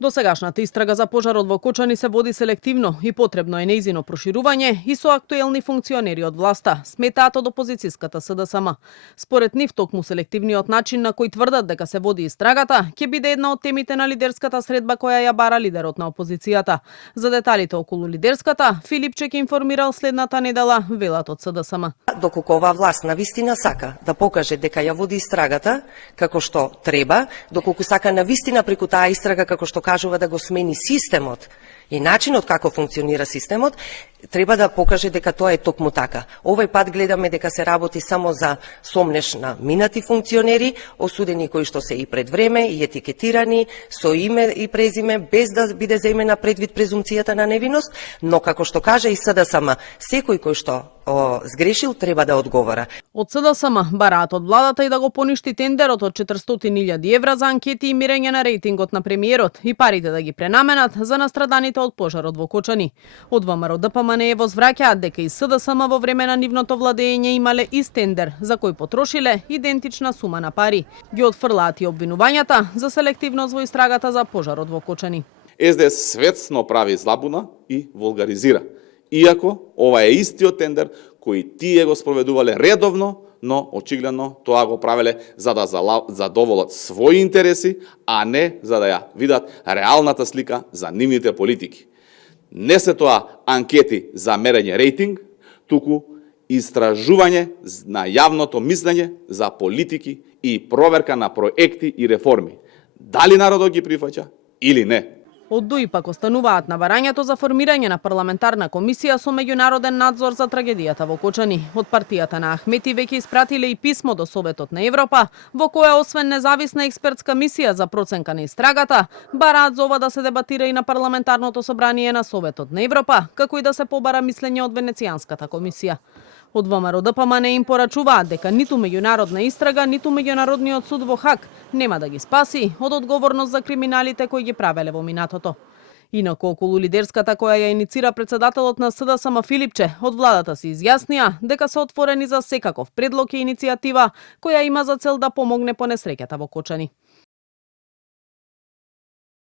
Досегашната истрага за пожарот во Кочани се води селективно и потребно е нејзино проширување и со актуелни функционери од власта, сметаат од опозицијската СДСМ. Според нив, токму селективниот начин на кој тврдат дека се води истрагата, ќе биде една од темите на лидерската средба која ја бара лидерот на опозицијата. За деталите околу лидерската, Филипче ќе информирал следната недела, велат од СДСМ. Доколку оваа власт навистина сака да покаже дека ја води истрагата како што треба, доколку сака навистина преку таа истрага како што кажува да го смени системот и начинот како функционира системот, треба да покаже дека тоа е токму така. Овој пат гледаме дека се работи само за сомнеш на минати функционери, осудени кои што се и пред време и етикетирани со име и презиме без да биде земена предвид презумцијата на невиност, но како што кажа и СДСМ, секој кој што сгрешил треба да одговара. Од СДСМ бараат од владата и да го поништи тендерот од 400.000 евра за анкети и мерење на рейтингот на премиерот и парите да ги пренаменат за настраданите од пожарот во Кочани. Од ВМРО ДПМН возвраќаат дека и СДСМ во време на нивното владење имале ист тендер за кој потрошиле идентична сума на пари. Ги отфрлаат и обвинувањата за селективност во истрагата за пожарот во Кочани. СДС свесно прави злабуна и волгаризира. Иако ова е истиот тендер кој тие го спроведувале редовно, но очигледно тоа го правеле за да задоволат своји интереси, а не за да ја видат реалната слика за нивните политики. Не се тоа анкети за мерење рейтинг, туку истражување на јавното мислење за политики и проверка на проекти и реформи. Дали народот ги прифаќа или не? Од ДУИ пак остануваат на барањето за формирање на парламентарна комисија со меѓународен надзор за трагедијата во Кочани. Од партијата на Ахмети веќе испратиле и писмо до Советот на Европа, во која освен независна експертска мисија за проценка на истрагата, бараат за ова да се дебатира и на парламентарното собрание на Советот на Европа, како и да се побара мислење од Венецијанската комисија. Од ВМРО ДПМН им порачуваат дека ниту меѓународна истрага, ниту меѓународниот суд во Хаг нема да ги спаси од одговорност за криминалите кои ги правеле во минатото. Инаку околу лидерската која ја иницира председателот на СДСМ Филипче, од владата се изјаснија дека се отворени за секаков предлог и иницијатива која има за цел да помогне по несреќата во Кочани.